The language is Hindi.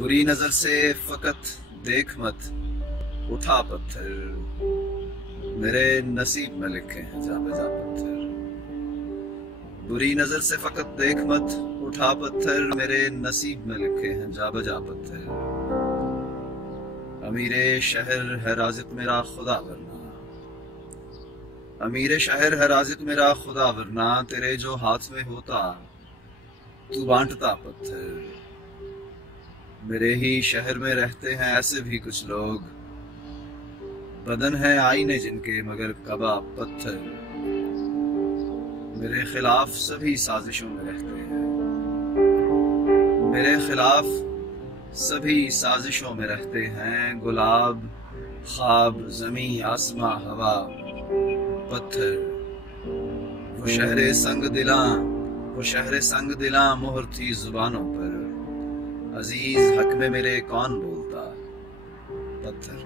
बुरी नजर से फकत देख मत, उठा पत्थर मेरे नसीब में लिखे हैं जा बजा पत्थर। बुरी नजर से फकत देख मत, उठा पत्थर मेरे नसीब में लिखे हैं जा बजा पत्थर। अमीरे शहर है राज़िक मेरा खुदा वरना, अमीरे शहर है राज़िक मेरा खुदा वरना, तेरे जो हाथ में होता तू बांटता पत्थर। मेरे ही शहर में रहते हैं ऐसे भी कुछ लोग, बदन है आईने जिनके मगर कबा पत्थर। मेरे खिलाफ सभी साजिशों में रहते हैं, मेरे खिलाफ सभी साजिशों में रहते हैं। गुलाब ख्वाब जमी आसमां हवा पत्थर। वो शहरे संग दिला मोहर थी जुबानों पर, अजीज हक में मेरे कौन बोलता पत्थर।